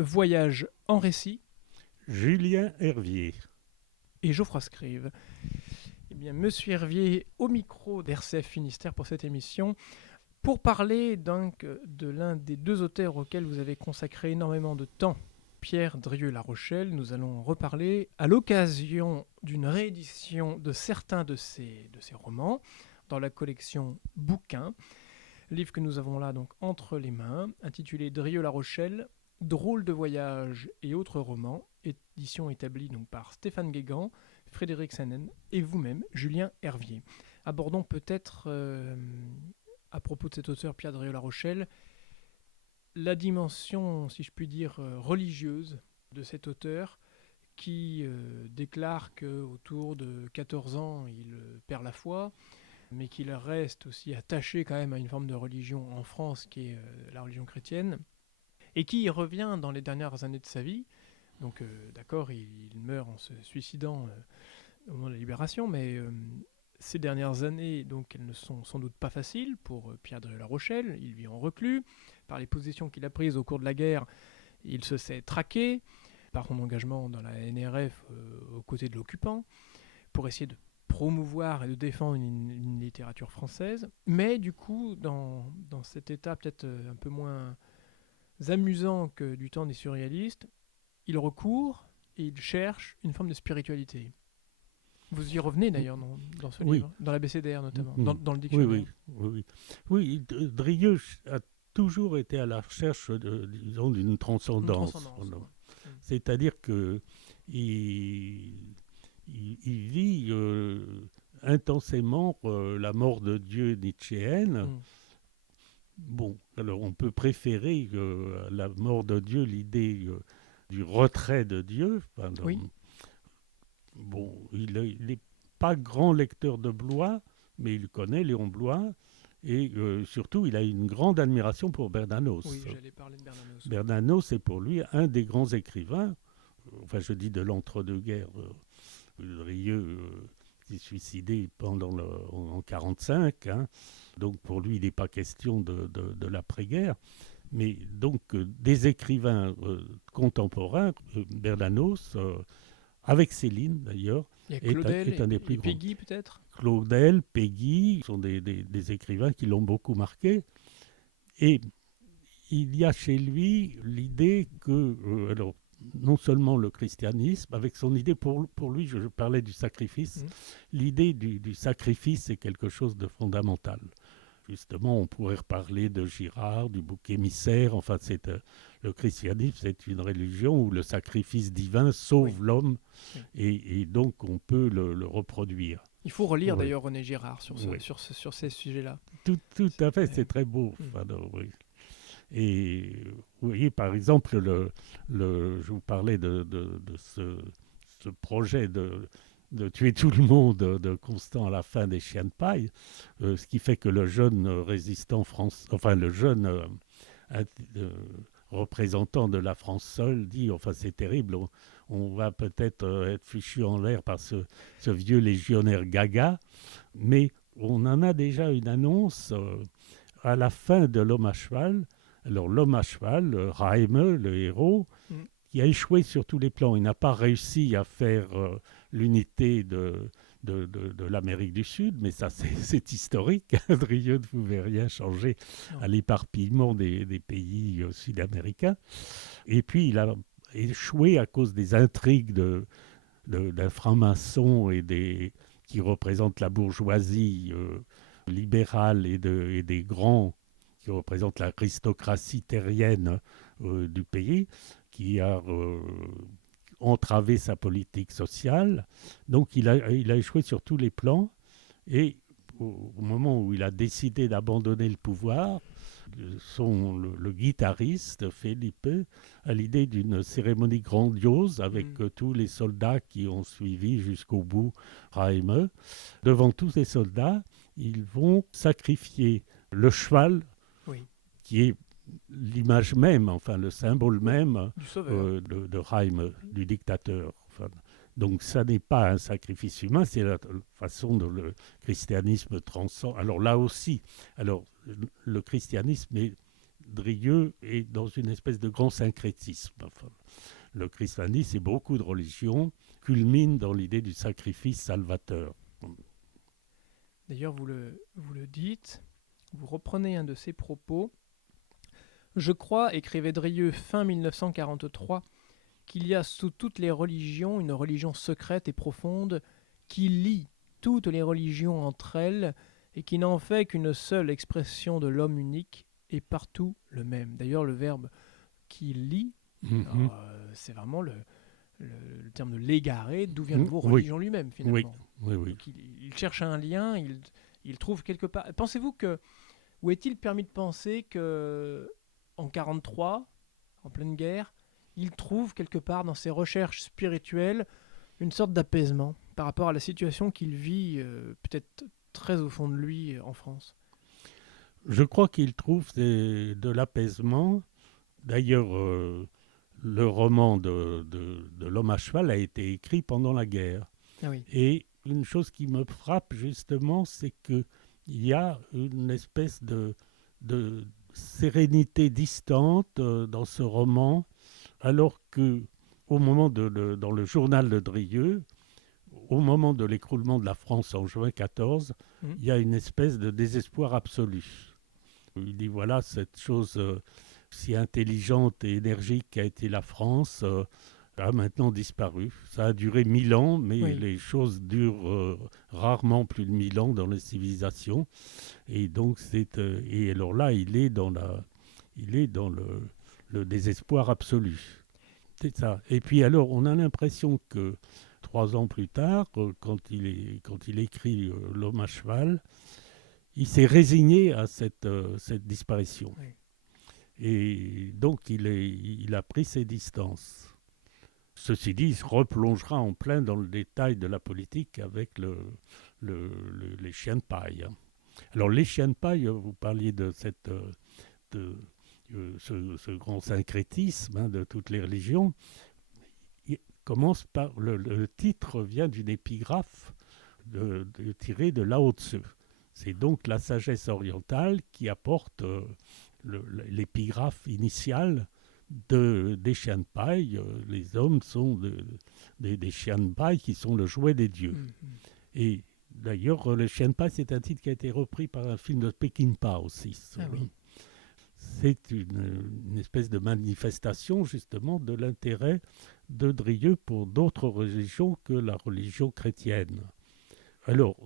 Voyage en récit Julien Hervier. et Geoffroy Scrive. Eh bien, Monsieur Hervier au micro d'RCF Finistère pour cette émission, pour parler donc de l'un des deux auteurs auxquels vous avez consacré énormément de temps, Pierre Drieux-La Rochelle. Nous allons reparler à l'occasion d'une réédition de certains de ses romans dans la collection Bouquins, livre que nous avons là donc entre les mains, intitulé Drieux-La Rochelle, Drôle de voyage et autres romans, édition établie donc par Stéphane Guégan, Frédéric Sannen et vous-même, Julien Hervier. Abordons peut-être, à propos de cet auteur Pierre Drieux-La Rochelle, la dimension, si je puis dire, religieuse de cet auteur qui déclare qu'autour de 14 ans, il perd la foi, mais qu'il reste aussi attaché quand même à une forme de religion en France qui est la religion chrétienne, et qui y revient dans les dernières années de sa vie. Donc d'accord, il meurt en se suicidant au moment de la libération, mais ces dernières années, donc, elles ne sont sans doute pas faciles pour Pierre Drieux-La Rochelle. Il vit en reclus. Par les positions qu'il a prises au cours de la guerre, il se sait traqué par son engagement dans la NRF aux côtés de l'occupant, pour essayer de promouvoir et de défendre une littérature française. Mais du coup, dans cet état peut-être un peu moins amusant que du temps des surréalistes, il recourt et il cherche une forme de spiritualité. Vous y revenez d'ailleurs dans ce livre, dans l'ABCDR notamment, dans le dictionnaire. Oui, Drieux a toujours été à la recherche, disons, d'une transcendance. C'est-à-dire que il vit intensément la mort de Dieu nietzschéenne. Bon, alors on peut préférer la mort de Dieu, l'idée du retrait de Dieu. Oui. Bon, il n'est pas grand lecteur de Blois, mais il connaît Léon Blois. Et surtout, il a une grande admiration pour Bernanos. Oui, j'allais parler de Bernanos. Bernanos est pour lui un des grands écrivains. Enfin, je dis de l'entre-deux-guerres. Drieux s'est suicidé en 1945. Hein. Donc, pour lui, il n'est pas question de l'après-guerre. Mais donc, des écrivains contemporains, Bernanos, avec Céline d'ailleurs, est un des plus et grands. Peggy peut-être. Claudel, Peggy sont des écrivains qui l'ont beaucoup marqué. Et il y a chez lui l'idée que, alors, non seulement le christianisme, avec son idée, pour lui, je parlais du sacrifice, l'idée du sacrifice est quelque chose de fondamental. Justement, on pourrait reparler de Girard, du bouc émissaire. Enfin, le christianisme, c'est une religion où le sacrifice divin sauve l'homme, et donc on peut le reproduire. Il faut relire d'ailleurs René Girard sur ces sujets-là. Tout à fait, c'est très beau. Oui. Et vous voyez, par exemple, je vous parlais de ce projet de tuer tout le monde de Constant à la fin des Chiens de paille, ce qui fait que le jeune résistant français, enfin le jeune représentant de la France seule dit, enfin c'est terrible, on va peut-être être fichu en l'air par ce vieux légionnaire gaga, mais on en a déjà une annonce à la fin de L'Homme à cheval. Alors l'homme à cheval, Raime, le héros, qui a échoué sur tous les plans. Il n'a pas réussi à faire l'unité de l'Amérique du Sud, mais ça c'est historique. Drieux ne pouvait rien changer à l'éparpillement des pays sud-américains. Et puis il a échoué à cause des intrigues d'un franc-maçon qui représentent la bourgeoisie libérale et des grands qui représente l'aristocratie terrienne du pays, qui a entravé sa politique sociale. Donc il a échoué sur tous les plans. Et au moment où il a décidé d'abandonner le pouvoir, le guitariste Felipe a l'idée d'une cérémonie grandiose avec tous les soldats qui ont suivi jusqu'au bout Raime. Devant tous ces soldats, ils vont sacrifier le cheval, qui est l'image même, enfin le symbole même de Raime, du dictateur. Enfin, donc ça n'est pas un sacrifice humain, c'est la façon dont le christianisme transcende. Alors là aussi, le christianisme est Drieux est dans une espèce de grand syncrétisme. Enfin, le christianisme et beaucoup de religions culminent dans l'idée du sacrifice salvateur. D'ailleurs, vous le dites, vous reprenez un de ses propos. Je crois, écrivait Drieux fin 1943, qu'il y a sous toutes les religions une religion secrète et profonde qui lie toutes les religions entre elles et qui n'en fait qu'une seule expression de l'homme unique et partout le même. D'ailleurs, le verbe qui lie, c'est vraiment le terme de l'égaré, d'où vient le mot religion lui-même finalement. Oui. Donc, il cherche un lien, il trouve quelque part. Pensez-vous que, ou est-il permis de penser que en 1943, en pleine guerre, il trouve quelque part dans ses recherches spirituelles une sorte d'apaisement par rapport à la situation qu'il vit peut-être très au fond de lui en France? Je crois qu'il trouve de l'apaisement. D'ailleurs, le roman de L'Homme à cheval a été écrit pendant la guerre. Ah oui. Et une chose qui me frappe justement, c'est qu'il y a une espèce de sérénité distante dans ce roman, alors que au moment dans le journal de Drieux, au moment de l'écroulement de la France en juin 14, il y a une espèce de désespoir absolu. Il dit voilà, cette chose si intelligente et énergique qu'a été la France a maintenant disparu. Ça a duré 1000 ans, mais les choses durent rarement plus de 1000 ans dans les civilisations. Et donc, et alors là, il est dans le désespoir absolu. C'est ça. Et puis alors, on a l'impression que 3 ans plus tard, quand il écrit L'Homme à cheval, il s'est résigné à cette disparition. Oui. Et donc, il a pris ses distances. Ceci dit, il se replongera en plein dans le détail de la politique avec les chiens de paille. Alors, les chiens de paille, vous parliez de ce grand syncrétisme de toutes les religions. Il commence par le titre vient d'une épigraphe tirée de Lao Tzu. C'est donc la sagesse orientale qui apporte l'épigraphe initiale des chiens de paille. Les hommes sont des chiens de paille qui sont le jouet des dieux. Et d'ailleurs, le chien de paille, c'est un titre qui a été repris par un film de Peckinpah aussi. C'est une espèce de manifestation justement de l'intérêt de Drieux pour d'autres religions que la religion chrétienne. Alors,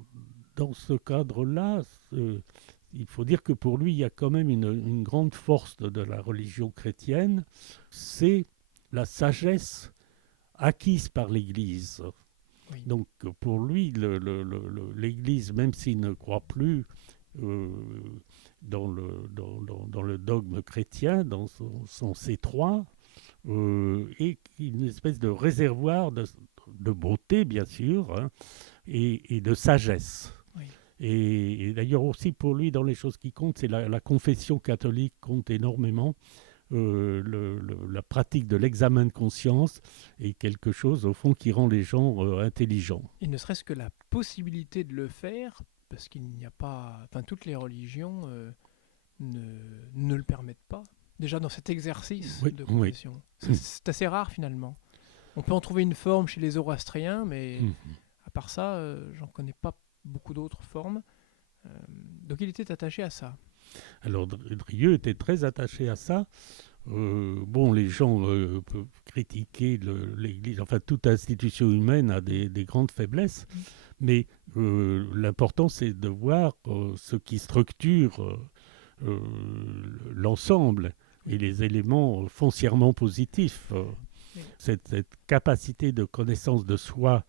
dans ce cadre-là, il faut dire que pour lui, il y a quand même une grande force de la religion chrétienne, c'est la sagesse acquise par l'Église. Oui. Donc pour lui, l'Église, même s'il ne croit plus dans le dogme chrétien, dans son C3, est une espèce de réservoir de beauté, bien sûr, hein, et de sagesse. Oui. Et d'ailleurs aussi pour lui, dans les choses qui comptent, c'est la confession catholique compte énormément. La pratique de l'examen de conscience est quelque chose, au fond, qui rend les gens intelligents. Et ne serait-ce que la possibilité de le faire, parce qu'il n'y a pas... Enfin, toutes les religions ne le permettent pas. Déjà dans cet exercice de confession. C'est assez rare, finalement. On peut en trouver une forme chez les zoroastriens, mais à part ça, j'en connais pas beaucoup d'autres formes. Donc il était attaché à ça. Alors Drieux était très attaché à ça. Les gens peuvent critiquer l'Église, enfin toute institution humaine a des grandes faiblesses, mais l'important c'est de voir ce qui structure l'ensemble et les éléments foncièrement positifs. Cette capacité de connaissance de soi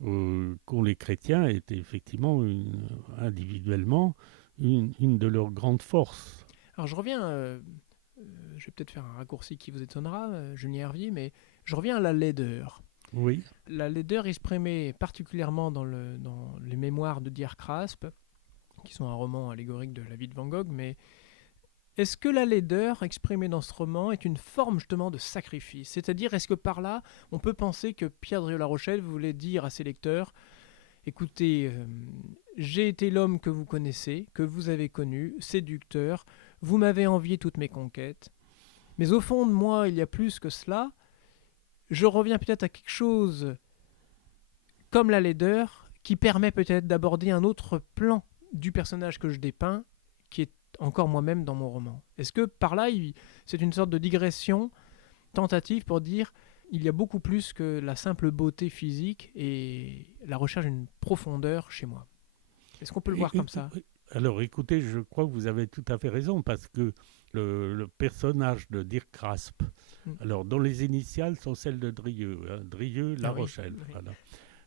qu'ont les chrétiens est effectivement individuellement une de leurs grandes forces. Alors je reviens, je vais peut-être faire un raccourci qui vous étonnera, Julien Hervier, mais je reviens à la laideur. Oui. La laideur exprimée particulièrement dans les mémoires de Dierk Rasp, qui sont un roman allégorique de la vie de Van Gogh, mais est-ce que la laideur exprimée dans ce roman est une forme justement de sacrifice ? C'est-à-dire, est-ce que par là, on peut penser que Pierre Drieux-La Rochelle voulait dire à ses lecteurs « Écoutez, j'ai été l'homme que vous connaissez, que vous avez connu, séducteur, Vous m'avez envié toutes mes conquêtes. Mais au fond de moi, il y a plus que cela. Je reviens peut-être à quelque chose comme la laideur, qui permet peut-être d'aborder un autre plan du personnage que je dépeins, qui est encore moi-même dans mon roman. Est-ce que par là, c'est une sorte de digression, tentative pour dire il y a beaucoup plus que la simple beauté physique et la recherche d'une profondeur chez moi? Est-ce qu'on peut le voir comme ça? Alors écoutez, je crois que vous avez tout à fait raison, parce que le personnage de Dirk Rasp, alors dont les initiales sont celles de Drieux, hein, Drieux, La Rochelle. Oui. Voilà.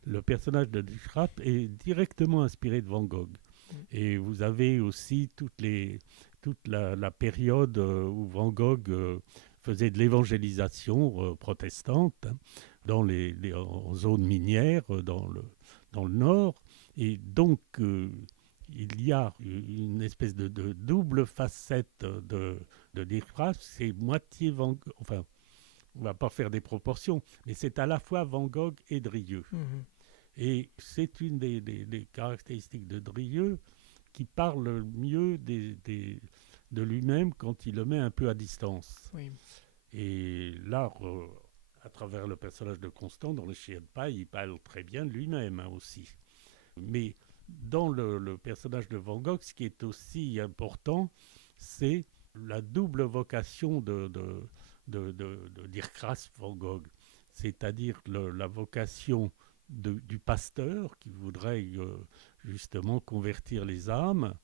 Le personnage de Dirk Rasp est directement inspiré de Van Gogh. Et vous avez aussi toute la période où Van Gogh faisait de l'évangélisation protestante, hein, en zone minière, dans le nord. Et donc, il y a une espèce de double facette de Dirk Rasp. C'est moitié Van Gogh, enfin, on ne va pas faire des proportions, mais c'est à la fois Van Gogh et Drieux. Et c'est une des caractéristiques de Drieux qui parle le mieux de lui-même quand il le met un peu à distance. Oui. Et là, à travers le personnage de Constant, dans Les Chiens de paille, il parle très bien de lui-même, hein, aussi. Mais dans le personnage de Van Gogh, ce qui est aussi important, c'est la double vocation de Dirk Rasp Van Gogh. C'est-à-dire la vocation du pasteur qui voudrait justement convertir les âmes,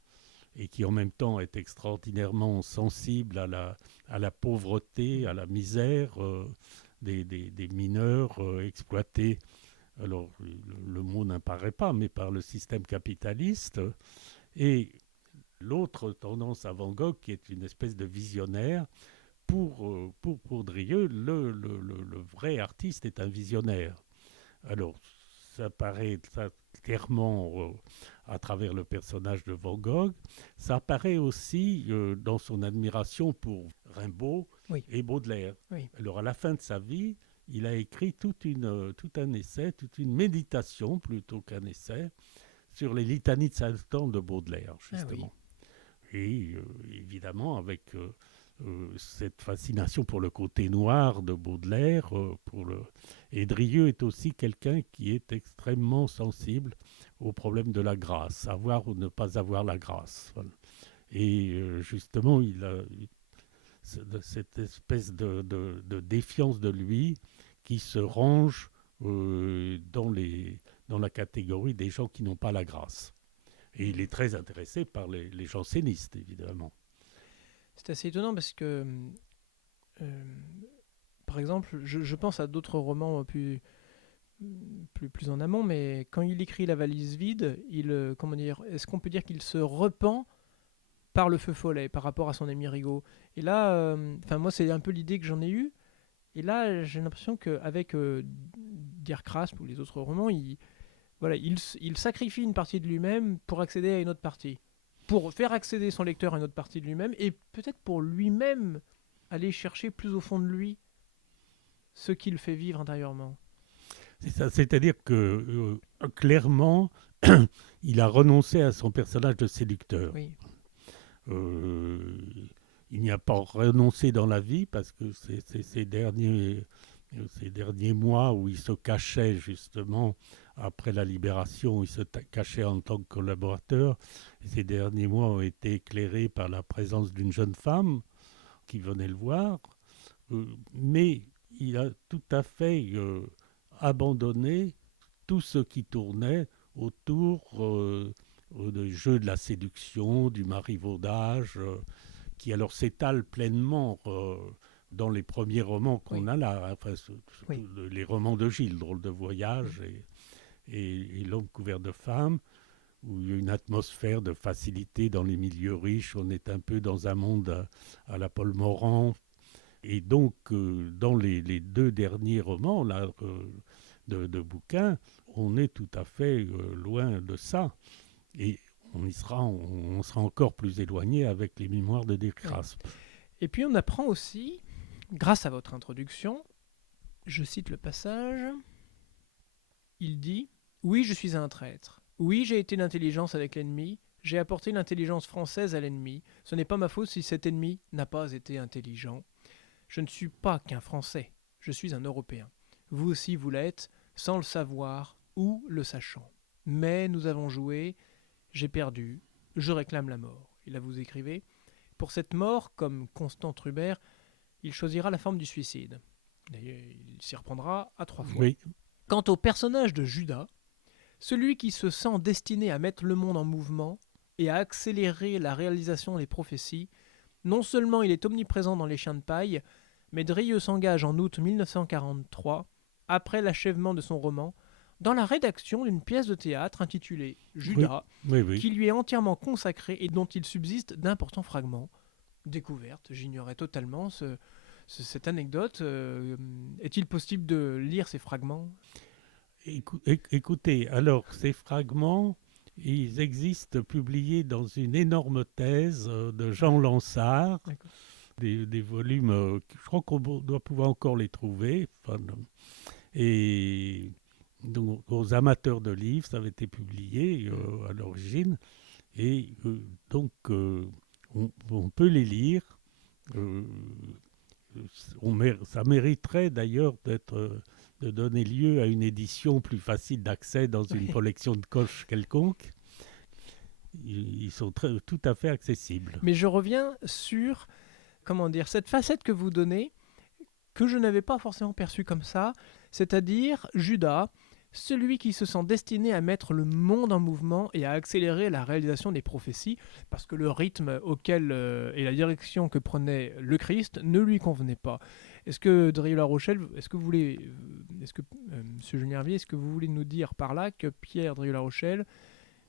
et qui en même temps est extraordinairement sensible à la pauvreté, à la misère des mineurs exploités. Alors, le mot n'apparaît pas, mais par le système capitaliste. Et l'autre tendance à Van Gogh, qui est une espèce de visionnaire, pour Drieux, le vrai artiste est un visionnaire. Alors, ça paraît clairement à travers le personnage de Van Gogh. Ça apparaît aussi dans son admiration pour Rimbaud et Baudelaire. Oui. Alors, à la fin de sa vie, il a écrit tout un essai, toute une méditation plutôt qu'un essai, sur les litanies de Satan de Baudelaire, justement. Et évidemment, avec cette fascination pour le côté noir de Baudelaire, et Drieux est aussi quelqu'un qui est extrêmement sensible au problème de la grâce, avoir ou ne pas avoir la grâce. Voilà. Et justement, il a cette espèce de défiance de lui qui se range dans la catégorie des gens qui n'ont pas la grâce. Et il est très intéressé par les jansénistes, évidemment. C'est assez étonnant parce que, par exemple, je pense à d'autres romans plus en amont, mais quand il écrit La valise vide, est-ce qu'on peut dire qu'il se repent par le feu follet, par rapport à son ami Rigaud? Et là, moi, c'est un peu l'idée que j'en ai eue. Et là, j'ai l'impression qu'avec Dirk Rasp ou les autres romans, il sacrifie une partie de lui-même pour accéder à une autre partie. Pour faire accéder son lecteur à une autre partie de lui-même, et peut-être pour lui-même aller chercher plus au fond de lui ce qu'il fait vivre intérieurement. C'est ça, c'est-à-dire que clairement, il a renoncé à son personnage de séducteur. Oui. Il n'y a pas renoncé dans la vie, parce que c'est ces derniers mois où il se cachait justement après la libération, il se cachait en tant que collaborateur. Et ces derniers mois ont été éclairés par la présence d'une jeune femme qui venait le voir. Mais il a tout à fait abandonné tout ce qui tournait autour du jeu de la séduction, du marivaudage, qui alors s'étale pleinement dans les premiers romans qu'on a là, enfin, les romans de Gilles, Drôle de voyage et L'homme couvert de femmes, où il y a une atmosphère de facilité dans les milieux riches. On est un peu dans un monde à la Paul Morand. Et donc, dans les deux derniers romans là, de bouquins, on est tout à fait loin de ça. Et on sera encore plus éloigné avec les mémoires de Dirk Rasp. Et puis on apprend aussi, grâce à votre introduction, je cite le passage, il dit « Oui, je suis un traître. Oui, j'ai été l'intelligence avec l'ennemi. J'ai apporté l'intelligence française à l'ennemi. Ce n'est pas ma faute si cet ennemi n'a pas été intelligent. Je ne suis pas qu'un Français, je suis un Européen. Vous aussi vous l'êtes, sans le savoir ou le sachant. Mais nous avons joué, j'ai perdu, je réclame la mort. Et là vous écrivez, pour cette mort, comme Constant Trubert, il choisira la forme du suicide. D'ailleurs, il s'y reprendra à 3 fois. Oui, Quant au personnage de Judas, celui qui se sent destiné à mettre le monde en mouvement et à accélérer la réalisation des prophéties, non seulement il est omniprésent dans Les Chiens de paille, mais Drieux s'engage en août 1943, après l'achèvement de son roman, dans la rédaction d'une pièce de théâtre intitulée Judas, oui. qui lui est entièrement consacrée et dont il subsiste d'importants fragments. Découverte, j'ignorais totalement cette anecdote. Est-il possible de lire ces fragments ? Écoutez, alors ces fragments, ils existent publiés dans une énorme thèse de Jean Lansard, D'accord. des volumes, je crois qu'on doit pouvoir encore les trouver. Enfin, et donc, aux amateurs de livres, ça avait été publié à l'origine. Et donc, on peut les lire. Euh, ça mériterait d'ailleurs de donner lieu à une édition plus facile d'accès dans une collection de coches quelconque. Ils sont tout à fait accessibles. Mais je reviens sur cette facette que vous donnez, que je n'avais pas forcément perçue comme ça, c'est-à-dire Judas, celui qui se sent destiné à mettre le monde en mouvement et à accélérer la réalisation des prophéties, parce que le rythme auquel et la direction que prenait le Christ ne lui convenait pas. Est-ce que Drieux-La Rochelle, Monsieur Julien Hervier, est-ce que vous voulez nous dire par là que Pierre Drieux-La Rochelle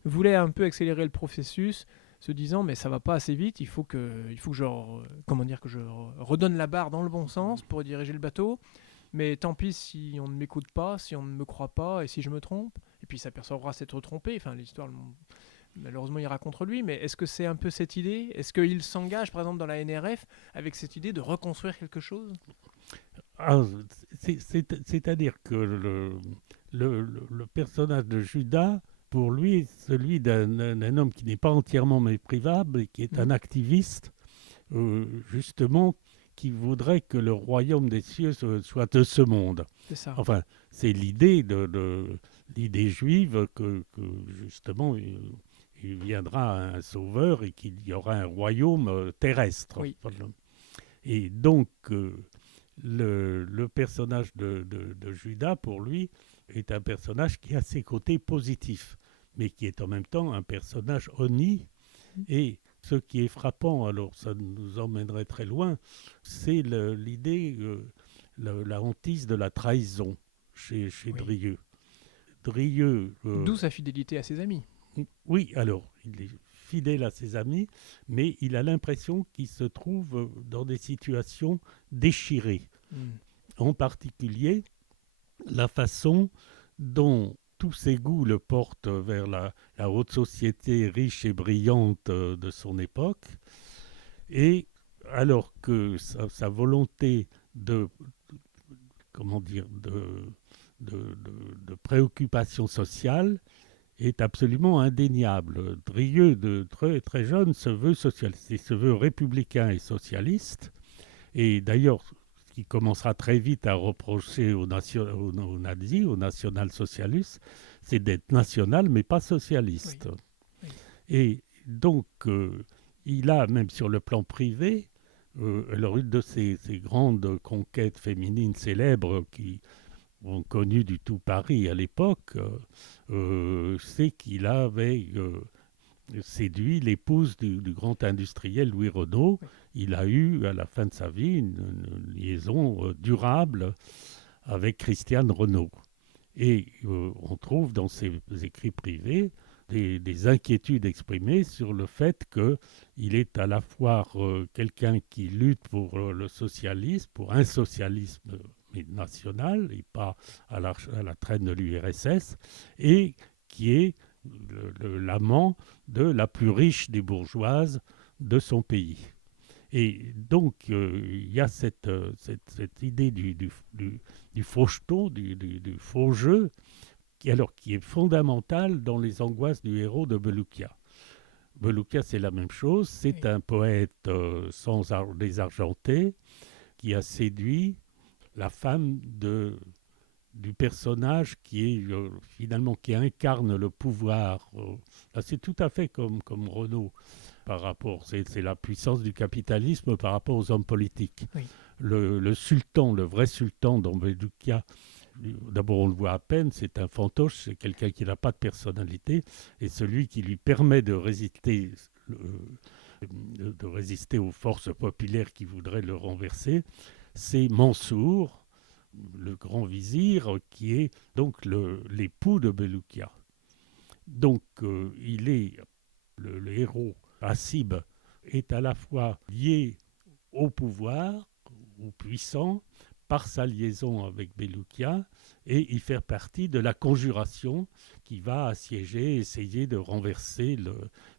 voulait un peu accélérer le processus, se disant mais ça va pas assez vite, il faut que je redonne la barre dans le bon sens pour diriger le bateau. Mais tant pis si on ne m'écoute pas, si on ne me croit pas et si je me trompe. Et puis il s'apercevra s'être trompé. Enfin, l'histoire, malheureusement, ira contre lui. Mais est-ce que c'est un peu cette idée ? Est-ce qu'il s'engage, par exemple, dans la NRF avec cette idée de reconstruire quelque chose ? C'est-à-dire que le personnage de Judas, pour lui, est celui d'un homme qui n'est pas entièrement méprisable et qui est un activiste, justement, qui voudrait que le royaume des cieux soit de ce monde. C'est ça. Enfin, c'est l'idée l'idée juive que justement il viendra un sauveur et qu'il y aura un royaume terrestre. Oui. Et donc le personnage de Judas, pour lui, est un personnage qui a ses côtés positifs, mais qui est en même temps un personnage honni. Et ce qui est frappant, alors ça nous emmènerait très loin, c'est l'idée, la hantise de la trahison chez Drieux. Drieux... D'où sa fidélité à ses amis. Oui, alors, il est fidèle à ses amis, mais il a l'impression qu'il se trouve dans des situations déchirées. En particulier, la façon dont tous ses goûts le portent vers la haute société riche et brillante de son époque, et alors que sa volonté de préoccupation sociale est absolument indéniable. Drieux, de très, très jeune, se veut socialiste, il se veut républicain et socialiste, et d'ailleurs, qui commencera très vite à reprocher aux nazis, aux national-socialistes, c'est d'être national mais pas socialiste. Oui. Oui. Et donc, il a, même sur le plan privé, alors une de ces grandes conquêtes féminines célèbres qui ont connu du tout Paris à l'époque, c'est qu'il avait séduit l'épouse du grand industriel Louis Renault. Il a eu, à la fin de sa vie, une liaison durable avec Christiane Renault. Et on trouve dans ses écrits privés des inquiétudes exprimées sur le fait qu'il est à la fois quelqu'un qui lutte pour le socialisme, pour un socialisme national et pas à la traîne de l'URSS, et qui est l'amant de la plus riche des bourgeoises de son pays. Et donc, il y a cette idée du faux jeton, du faux jeu, qui est fondamentale dans les angoisses du héros de Belluccia. Belluccia, c'est la même chose. C'est Oui. un poète désargenté qui a séduit la femme du personnage qui est finalement qui incarne le pouvoir. Là, c'est tout à fait comme Renaud par rapport. C'est la puissance du capitalisme par rapport aux hommes politiques. Oui. Le sultan, le vrai sultan dans Belluccia, d'abord on le voit à peine, c'est un fantoche, c'est quelqu'un qui n'a pas de personnalité, et celui qui lui permet de résister aux forces populaires qui voudraient le renverser, c'est Mansour, le grand vizir, qui est donc l'époux de Belluccia. Donc il est le héros, Hasib, est à la fois lié au pouvoir, au puissant, par sa liaison avec Belluccia, et il fait partie de la conjuration qui va assiéger, essayer de renverser,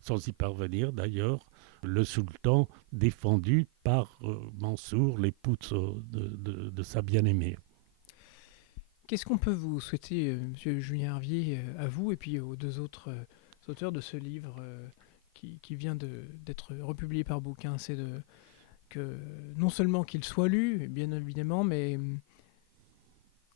sans y parvenir d'ailleurs, le sultan défendu par Mansour, l'époux de sa bien-aimée. Qu'est-ce qu'on peut vous souhaiter, Monsieur Julien Hervier, à vous et puis aux deux autres auteurs de ce livre qui vient d'être republié par Bouquin? C'est que non seulement qu'il soit lu, bien évidemment, mais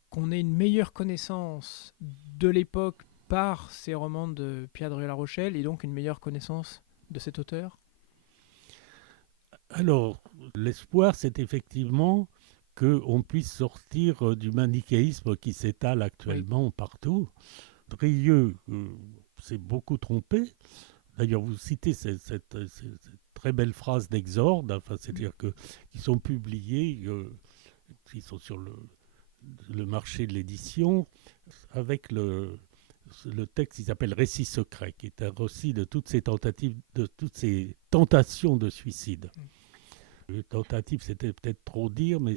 qu'on ait une meilleure connaissance de l'époque par ces romans de Pierre de La Rochelle et donc une meilleure connaissance de cet auteur. Alors, l'espoir, c'est effectivement qu'on puisse sortir du manichéisme qui s'étale Oui. actuellement partout. Drieux s'est beaucoup trompé. D'ailleurs, vous citez cette très belle phrase d'Exorde, enfin, c'est-à-dire qu'ils sont publiés, ils sont sur le marché de l'édition, avec le texte qui s'appelle Récit secret, qui est un récit de toutes ces tentatives, de toutes ces tentations de suicide. Tentative, c'était peut-être trop dire, mais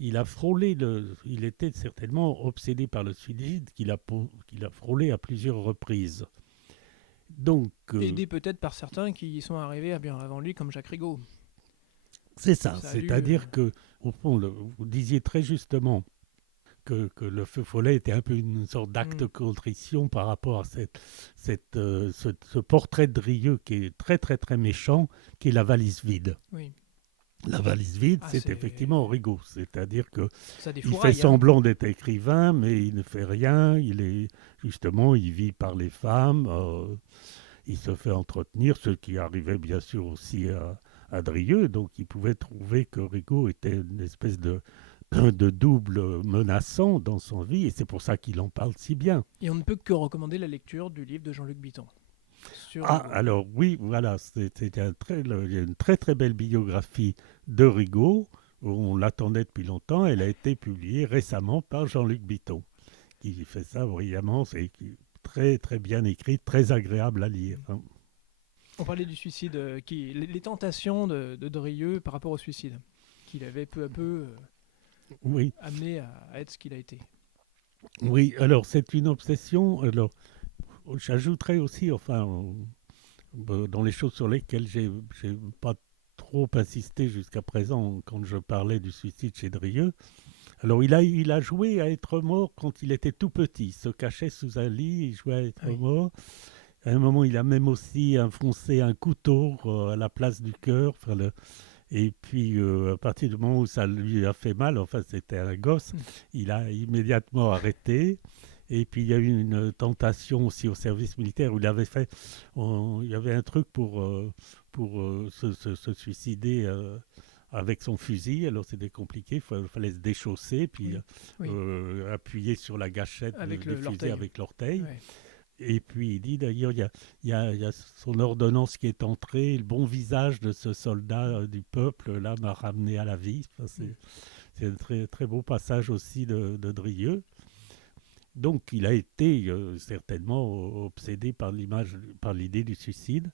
il a frôlé, il était certainement obsédé par le suicide qu'il a frôlé à plusieurs reprises. Donc, Aidé peut-être par certains qui y sont arrivés bien avant lui, comme Jacques Rigaud. c'est ça, Ça a c'est-à-dire que, au fond, vous disiez très justement que le feu follet était un peu une sorte d'acte de contrition par rapport à ce portrait de Drieux qui est très très très méchant, qui est la valise vide. Oui. La valise vide, c'est C'est effectivement Rigaud, c'est-à-dire que ça il fait défouraille. Hein. semblant d'être écrivain, mais il ne fait rien. Justement, il vit par les femmes. Il se fait entretenir, ce qui arrivait bien sûr aussi à Drieux. Donc, il pouvait trouver que Rigaud était une espèce de double menaçant dans son vie, et c'est pour ça qu'il en parle si bien. Et on ne peut que recommander la lecture du livre de Jean-Luc Bitton sur Ah, Rigaud. alors oui, voilà, il y a une très très belle biographie de Rigaud. On l'attendait depuis longtemps. Elle a été publiée récemment par Jean-Luc Bitton, qui fait ça brillamment. C'est très très bien écrit, très agréable à lire. Hein. On parlait du suicide, les tentations de Drieux par rapport au suicide, qu'il avait peu à peu Oui, amené à être ce qu'il a été. oui. Alors c'est une obsession. Alors j'ajouterais aussi, enfin, dans les choses sur lesquelles j'ai pas trop insisté jusqu'à présent quand je parlais du suicide chez Drieux. Alors il a joué à être mort quand il était tout petit. Il se cachait sous un lit, il jouait à être mort. À un moment, il a même aussi enfoncé un couteau à la place du cœur. Et puis, à partir du moment où ça lui a fait mal, enfin, c'était un gosse, il a immédiatement arrêté. Et puis, il y a eu une tentation aussi au service militaire où il y avait un truc pour se suicider avec son fusil. Alors, c'était compliqué, il fallait se déchausser, puis appuyer sur la gâchette avec des fusils avec l'orteil. Ouais. Et puis il dit d'ailleurs, il y a son ordonnance qui est entrée, le bon visage de ce soldat du peuple, là, m'a ramené à la vie. Enfin, c'est un très, très beau passage aussi de Drieux. Donc il a été certainement obsédé par l'idée du suicide.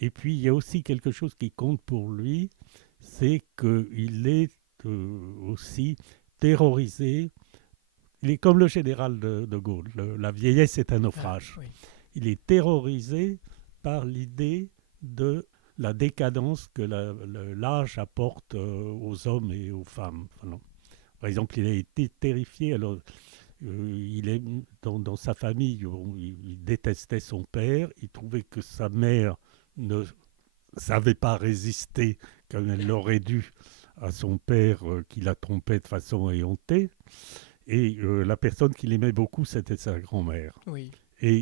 Et puis il y a aussi quelque chose qui compte pour lui, c'est qu'il est aussi terrorisé. Il est comme le général de Gaulle. La vieillesse est un naufrage. Oui. Il est terrorisé par l'idée de la décadence que l'âge apporte aux hommes et aux femmes. Enfin, par exemple, il a été terrifié. Alors, il est dans sa famille, il détestait son père. Il trouvait que sa mère ne savait pas résister comme elle l'aurait dû à son père qui la trompait de façon éhontée. Et la personne qu'il aimait beaucoup, c'était sa grand-mère. Oui. Et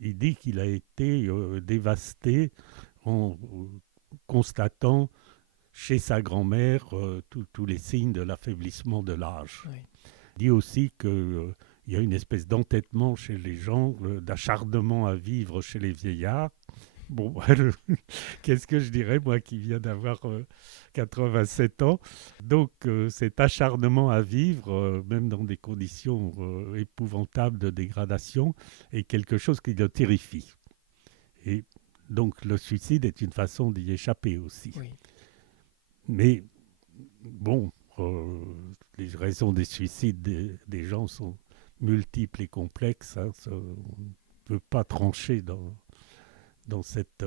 il dit qu'il a été dévasté en constatant chez sa grand-mère tous les signes de l'affaiblissement de l'âge. Oui. Il dit aussi qu'il y a une espèce d'entêtement chez les gens, d'acharnement à vivre chez les vieillards. Bon, qu'est-ce que je dirais, moi qui viens d'avoir 87 ans. Donc cet acharnement à vivre, même dans des conditions épouvantables de dégradation, est quelque chose qui le terrifie. Et donc le suicide est une façon d'y échapper aussi. Oui. Mais bon, les raisons des suicides des gens sont multiples et complexes. Hein, on ne peut pas trancher dans cette,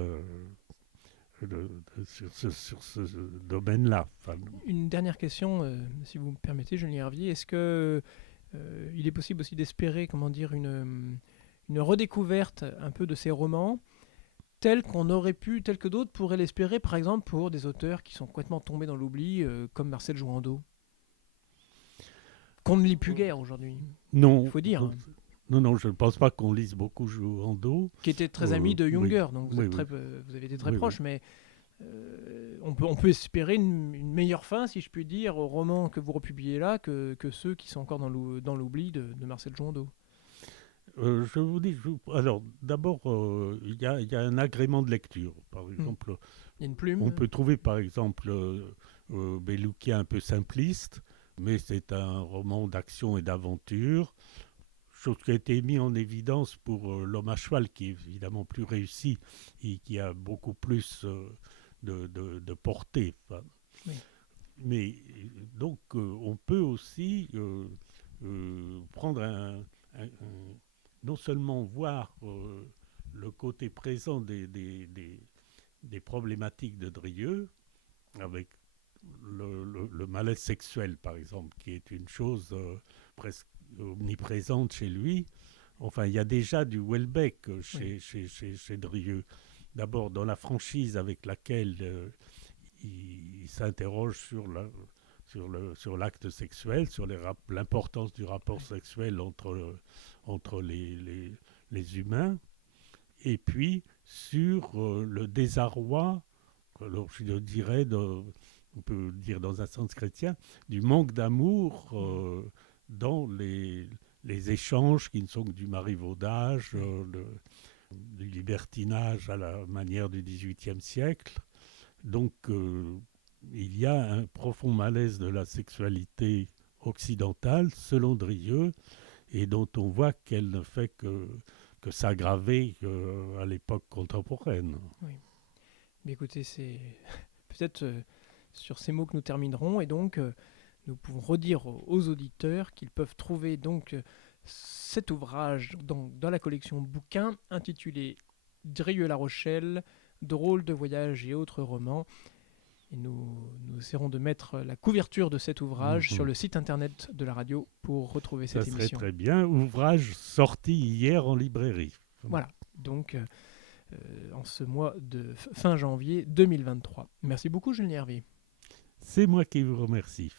sur ce domaine-là. Enfin, Une dernière question, si vous me permettez, Julien Hervier. Est-ce que il est possible aussi d'espérer, comment dire, une redécouverte un peu de ces romans, tels que d'autres pourraient l'espérer, par exemple pour des auteurs qui sont complètement tombés dans l'oubli, comme Marcel Jouandeau, qu'on ne lit plus guère aujourd'hui, non, il faut dire. non, je ne pense pas qu'on lise beaucoup Jouandeau. Qui était très ami de Junger, oui, donc vous, oui, êtes oui. vous avez été très Oui, proches, oui. mais on peut espérer une meilleure fin, si je puis dire, aux romans que vous republiez là, que ceux qui sont encore dans l'oubli de Marcel Jouandeau. Je vous dis, alors d'abord, il y a un agrément de lecture. Par exemple, Il y a une plume. on peut trouver par exemple Bellucchia un peu simpliste, mais c'est un roman d'action et d'aventure, chose qui a été mise en évidence pour L'Homme à cheval, qui est évidemment plus réussi et qui a beaucoup plus de portée. Enfin, Oui. mais donc, on peut aussi prendre non seulement voir le côté présent des problématiques de Drieux, avec le malaise sexuel, par exemple, qui est une chose presque omniprésente chez lui. Enfin, il y a déjà du Welbeck chez Drieux. D'abord, dans la franchise avec laquelle il s'interroge sur l'acte sexuel, sur l'importance du rapport sexuel entre les humains, et puis sur le désarroi, alors je dirais, on peut dire dans un sens chrétien, du manque d'amour dans les échanges qui ne sont que du marivaudage, du libertinage à la manière du XVIIIe siècle. Donc, il y a un profond malaise de la sexualité occidentale, selon Drieux, et dont on voit qu'elle ne fait que s'aggraver à l'époque contemporaine. Oui. Mais écoutez, c'est peut-être sur ces mots que nous terminerons, et donc nous pouvons redire aux auditeurs qu'ils peuvent trouver donc cet ouvrage dans la collection bouquins intitulé Drieux-La Rochelle, drôles de voyage et autres romans. Et nous essaierons de mettre la couverture de cet ouvrage sur le site internet de la radio pour retrouver cette émission. Ça serait très bien. Ouvrage sorti hier en librairie. Voilà, donc en ce mois de fin janvier 2023. Merci beaucoup, Julien Hervier. C'est moi qui vous remercie.